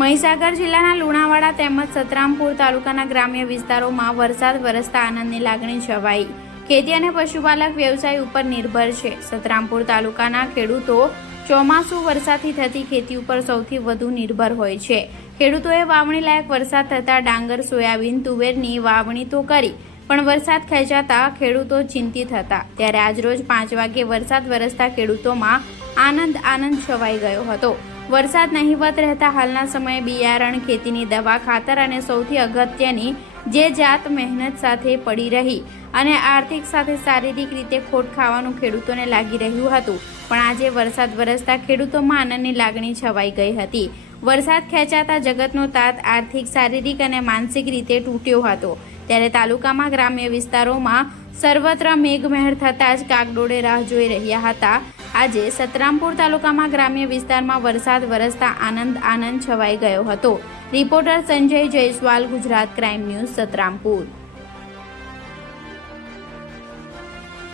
મહીસાગર જિલ્લાના લુણાવાડા તેમજ સતરામપુર તાલુકાના ગ્રામ્ય વિસ્તારોમાં વરસાદ વરસતા આનંદની લાગણી છવાઈ. ખેતી અને પશુપાલક વ્યવસાય ઉપર નિર્ભર છે. સતરામપુર તાલુકાના ખેડૂતો ચોમાસુ વરસાદથી થતી ખેતી ઉપર સૌથી વધુ નિર્ભર હોય છે. ખેડૂતોએ વાવણી લાયક વરસાદ થતાં ડાંગર, સોયાબીન, તુવેરની વાવણી તો કરી, પણ વરસાદ ખેંચાતા ખેડૂતો ચિંતિત હતા. ત્યારે આજરોજ પાંચ વાગે વરસાદ વરસતા ખેડૂતોમાં આનંદ આનંદ છવાઈ ગયો હતો. વરસાદ નહીવત રહેતા હાલના સમયે બિયારણ, ખેતીની દવા, ખાતર અને સૌથી અગત્યની જે જાત મહેનત સાથે પડી રહી અને આર્થિક સાથે શારીરિક રીતે ખોટ ખાવાનું ખેડૂતોને લાગી રહ્યું હતું. પણ આજે વરસાદ વરસતા ખેડૂતોમાં આનંદની લાગણી છવાઈ ગઈ હતી. વરસાદ ખેંચાતા જગતનો તાત આર્થિક, શારીરિક અને માનસિક રીતે તૂટ્યો હતો. ત્યારે તાલુકામાં ગ્રામ્ય વિસ્તારોમાં સર્વત્ર મેઘમહેર થતાં જ કાગડોળે રાહ જોઈ રહ્યા હતા. આજે સતરામપુર તાલુકામાં ગ્રામ્ય વિસ્તારમાં વરસાદ વરસતા આનંદ આનંદ છવાઈ ગયો હતો. Reporter Sanjay Jaiswal, Gujarat crime news, Satrampur.